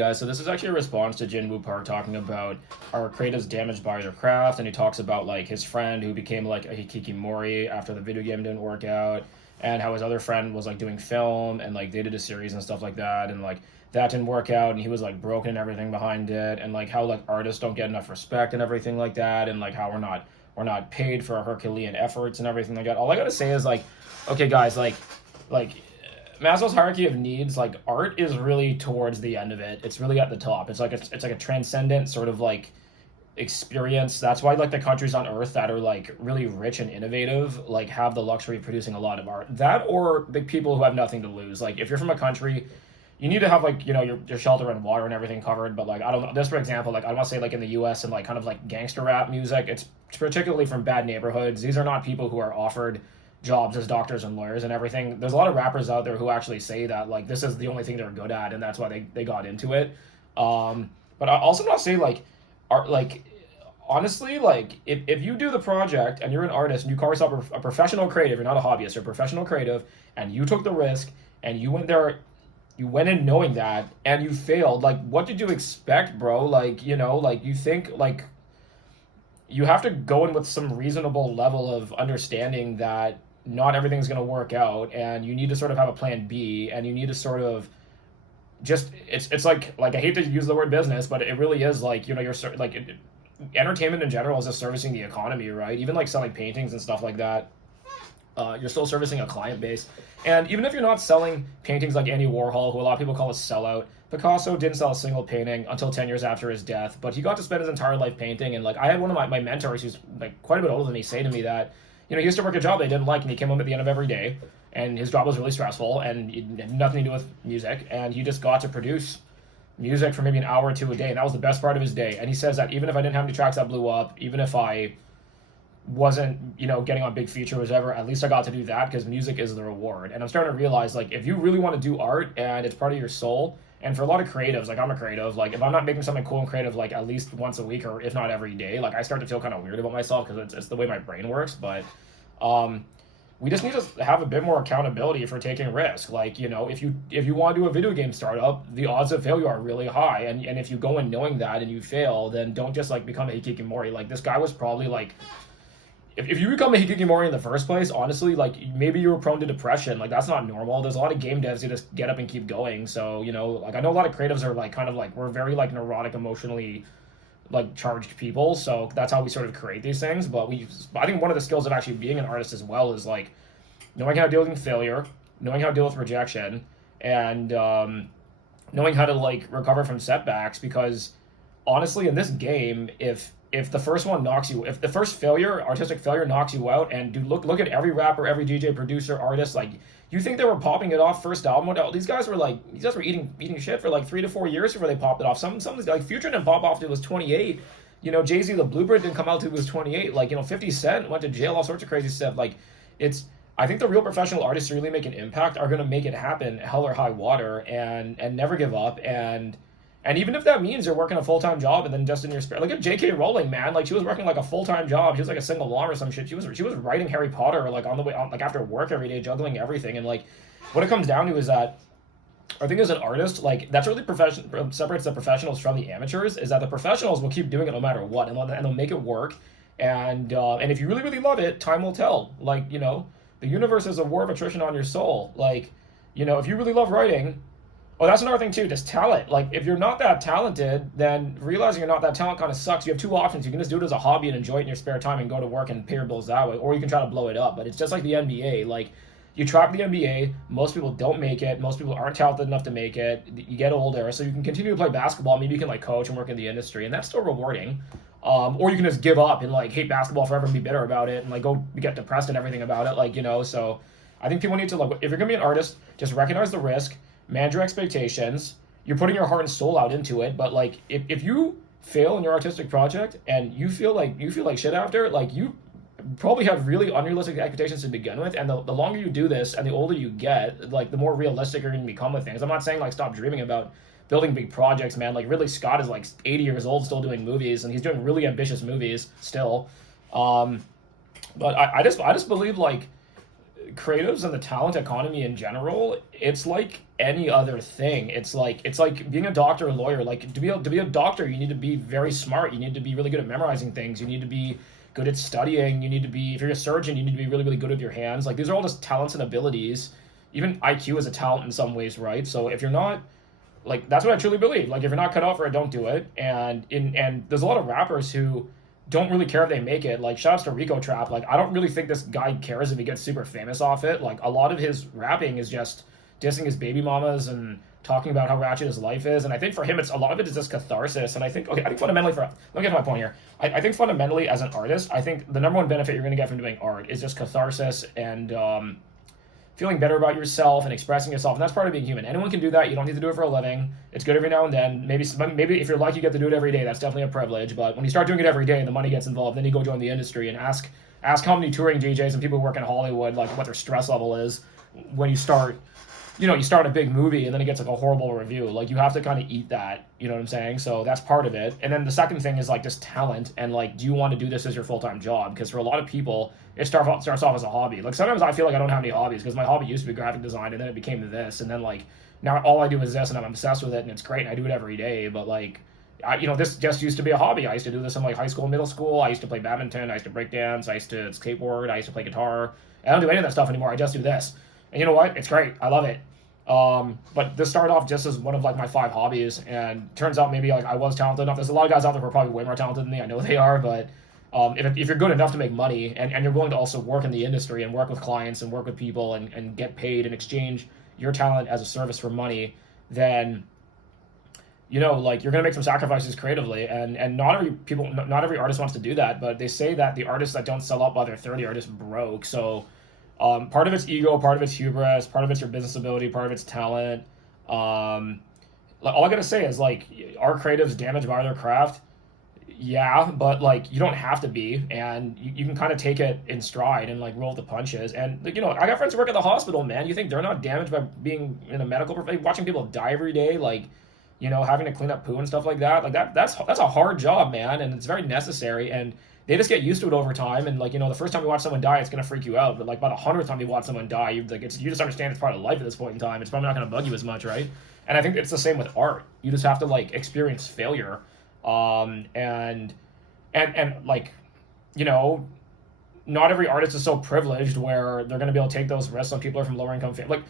Guys, so this is actually a response to Jinwoo Park talking about our creatives damaged by their craft, and he talks about like his friend who became like a hikikomori after the video game didn't work out, and how his other friend was like doing film and like they did a series and stuff like that, and like that didn't work out, and he was like broken and everything behind it, and like how like artists don't get enough respect and everything like that, and like how we're not paid for our Herculean efforts and everything like that. All I gotta say is like, okay, guys, like Maslow's hierarchy of needs, like art is really towards the end of it. It's really at the top. It's like a transcendent sort of like experience. That's why like the countries on Earth that are like really rich and innovative like have the luxury of producing a lot of art. That or the people who have nothing to lose. Like if you're from a country, you need to have like your shelter and water and everything covered. But like I don't know. This for example, like I want to say like in the U.S. and like kind of like gangster rap music, it's particularly from bad neighborhoods. These are not people who are offered jobs as doctors and lawyers and everything. There's a lot of rappers out there who actually say that like this is the only thing they're good at and that's why they got into it. But I also not say like art like honestly like if you do the project and you're an artist and you call yourself a professional creative, you're not a hobbyist, you're a professional creative, and you took the risk and you went there, you went in knowing that and you failed, like what did you expect, bro? Like like you think like you have to go in with some reasonable level of understanding that not everything's going to work out, and you need to sort of have a plan B, and you need to sort of just it's like I hate to use the word business, but it really is like you're like entertainment in general is just servicing the economy, right? Even like selling paintings and stuff like that, you're still servicing a client base. And even if you're not selling paintings like Andy Warhol, who a lot of people call a sellout, Picasso didn't sell a single painting until 10 years after his death, but he got to spend his entire life painting. And like I had one of my mentors who's like quite a bit older than me say to me that he used to work a job they didn't like, and he came home at the end of every day, and his job was really stressful, and it had nothing to do with music, and he just got to produce music for maybe an hour or two a day, and that was the best part of his day. And he says that even if I didn't have any tracks that blew up, even if I wasn't getting on big feature or whatever, at least I got to do that because music is the reward. And I'm starting to realize like if you really want to do art and it's part of your soul, and for a lot of creatives, like I'm a creative, like if I'm not making something cool and creative like at least once a week or if not every day, like I start to feel kind of weird about myself because it's the way my brain works. But we just need to have a bit more accountability for taking risk. Like if you want to do a video game startup, the odds of failure are really high, and if you go in knowing that and you fail, then don't just like become a hikikomori. Like this guy was probably like, if you become a hikikomori in the first place, honestly, like maybe you were prone to depression. Like that's not normal. There's a lot of game devs who just get up and keep going. So like I know a lot of creatives are like kind of like we're very like neurotic, emotionally like charged people. So that's how we sort of create these things. But I think one of the skills of actually being an artist as well is like knowing how to deal with failure, knowing how to deal with rejection, and knowing how to like recover from setbacks. Because honestly, in this game, if the first one knocks you, if the first failure, artistic failure, knocks you out, and dude, look at every rapper, every DJ, producer, artist, like you think they were popping it off first album? These guys were eating shit for like 3 to 4 years before they popped it off. Some like Future didn't pop off till he was 28. Jay-Z, The Blueprint didn't come out till he was 28. Like 50 Cent went to jail, all sorts of crazy stuff. Like I think the real professional artists who really make an impact are going to make it happen, hell or high water, and never give up. And even if that means you're working a full-time job and then just in your spare, look at J.K. Rowling, man. Like she was working like a full-time job. She was like a single mom or some shit. She was writing Harry Potter like on the way on, like after work every day, juggling everything. And like what it comes down to is that I think as an artist, like that's really separates the professionals from the amateurs. Is that the professionals will keep doing it no matter what, and they'll make it work. And if you really really love it, time will tell. Like the universe is a war of attrition on your soul. Like if you really love writing. Oh, that's another thing too, just talent. Like, if you're not that talented, then realizing you're not that talented kind of sucks. You have two options. You can just do it as a hobby and enjoy it in your spare time and go to work and pay your bills that way, or you can try to blow it up. But it's just like the NBA. Like, you track the NBA, most people don't make it. Most people aren't talented enough to make it. You get older, so you can continue to play basketball. Maybe you can, like, coach and work in the industry, and that's still rewarding. Or you can just give up and, like, hate basketball forever and be bitter about it and, like, go get depressed and everything about it. Like, so I think people need to, like, if you're going to be an artist, just recognize the risk, manage your expectations. You're putting your heart and soul out into it, but like if you fail in your artistic project and you feel like shit after, like you probably have really unrealistic expectations to begin with, and the longer you do this and the older you get, like the more realistic you're going to become with things. I'm not saying like stop dreaming about building big projects, man. Like Ridley Scott is like 80 years old still doing movies, and he's doing really ambitious movies still. But I just believe like creatives and the talent economy in general, it's like any other thing. It's like being a doctor or lawyer. Like to be a doctor, you need to be very smart. You need to be really good at memorizing things. You need to be good at studying. You need to be, if you're a surgeon, you need to be really, really good with your hands. Like these are all just talents and abilities. Even IQ is a talent in some ways, right? So if you're not, like, that's what I truly believe. Like if you're not cut out for it, don't do it. And there's a lot of rappers who don't really care if they make it. Like shouts to Rico Trap. Like I don't really think this guy cares if he gets super famous off it. Like a lot of his rapping is just dissing his baby mamas and talking about how ratchet his life is. And I think for him, it's a lot of it is just catharsis. And I think, okay, I think fundamentally let me get to my point here. I think fundamentally as an artist, I think the number one benefit you're going to get from doing art is just catharsis and feeling better about yourself and expressing yourself. And that's part of being human. Anyone can do that. You don't need to do it for a living. It's good every now and then. Maybe if you're lucky, you get to do it every day. That's definitely a privilege. But when you start doing it every day and the money gets involved, then you go join the industry and ask how many touring DJs and people who work in Hollywood, like what their stress level is when you start a big movie and then it gets like a horrible review. Like you have to kind of eat that, you know what I'm saying? So that's part of it. And then the second thing is like just talent and like, do you want to do this as your full-time job? Because for a lot of people, it starts off as a hobby. Like sometimes I feel like I don't have any hobbies because my hobby used to be graphic design and then it became this. And then like now all I do is this and I'm obsessed with it and it's great and I do it every day. But like, this just used to be a hobby. I used to do this in like high school and middle school. I used to play badminton. I used to break dance. I used to skateboard. I used to play guitar. I don't do any of that stuff anymore. I just do this. And you know what? It's great. I love it. But this started off just as one of like my 5 hobbies, and turns out maybe like I was talented enough. There's a lot of guys out there who are probably way more talented than me. I know they are, but if you're good enough to make money and you're willing to also work in the industry and work with clients and work with people and get paid and exchange your talent as a service for money, then like you're gonna make some sacrifices creatively, and not every artist wants to do that. But they say that the artists that don't sell out by their 30 are just broke. So. Part of it's ego, part of it's hubris, part of it's your business ability, part of it's talent. All I gotta say is like, are creatives damaged by their craft? Yeah, but like you don't have to be, and you can kind of take it in stride and like roll the punches. And like, I got friends who work at the hospital, man. You think they're not damaged by being in a medical profession, watching people die every day, like having to clean up poo and stuff like that. Like that's a hard job, man, and it's very necessary. And they just get used to it over time, and like the first time you watch someone die, it's gonna freak you out. But like by the 100th time you watch someone die, you just understand it's part of life at this point in time. It's probably not gonna bug you as much, right? And I think it's the same with art. You just have to like experience failure, and like not every artist is so privileged where they're gonna be able to take those risks on people who are from lower income like.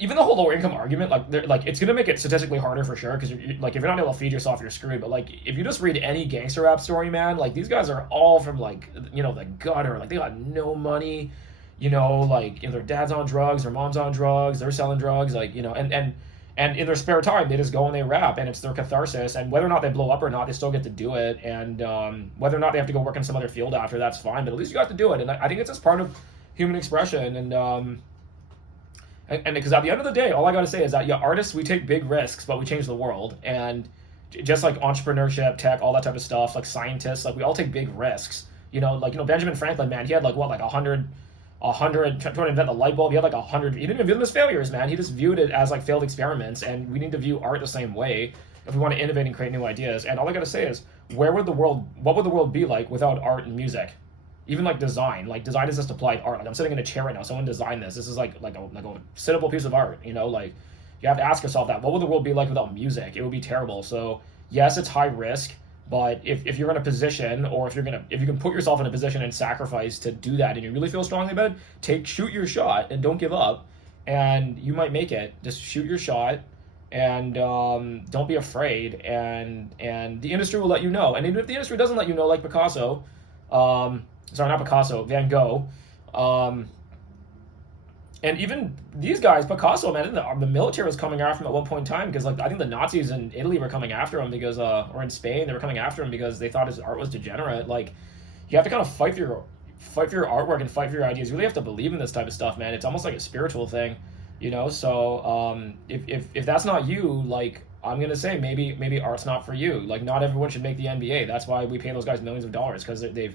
Even the whole lower income argument, like it's gonna make it statistically harder for sure, because like if you're not able to feed yourself, you're screwed. But like if you just read any gangster rap story, man, like these guys are all from like the gutter, like they got no money, like their dad's on drugs, their mom's on drugs, they're selling drugs, like and in their spare time they just go and they rap, and it's their catharsis. And whether or not they blow up or not, they still get to do it. And whether or not they have to go work in some other field after, that's fine. But at least you got to do it, and I think it's just part of human expression. And because at the end of the day, all I got to say is that, yeah, artists, we take big risks, but we change the world. And just like entrepreneurship, tech, all that type of stuff, like scientists, like we all take big risks. Benjamin Franklin, man, he had like 100, trying to invent the light bulb. He had like 100, he didn't even view them as failures, man. He just viewed it as like failed experiments. And we need to view art the same way if we want to innovate and create new ideas. And all I got to say is, what would the world be like without art and music? Even like design is just applied art. Like I'm sitting in a chair right now. Someone designed this. This is like a sittable piece of art. Like you have to ask yourself that. What would the world be like without music? It would be terrible. So yes, it's high risk, but if you're in a position, or if you can put yourself in a position and sacrifice to do that, and you really feel strongly about it, shoot your shot and don't give up, and you might make it. Just shoot your shot, and don't be afraid, and the industry will let you know. And even if the industry doesn't let you know, like Picasso. Sorry, not Picasso, Van Gogh. And even these guys, Picasso, man, the military was coming after him at one point in time, because like I think the Nazis in Italy were coming after him because, or in Spain, they were coming after him because they thought his art was degenerate. Like you have to kind of fight for your artwork and fight for your ideas. You really have to believe in this type of stuff, man. It's almost like a spiritual thing, So if that's not you, like I'm gonna say maybe art's not for you. Like not everyone should make the NBA. That's why we pay those guys millions of dollars, because they've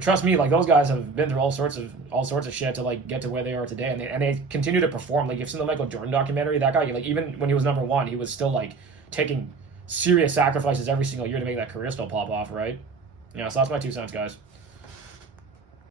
trust me, like those guys have been through all sorts of shit to like get to where they are today, and they continue to perform. Like you've seen the Michael Jordan documentary, that guy, like even when he was number one, he was still like taking serious sacrifices every single year to make that career still pop off, right? So that's my 2 cents, guys.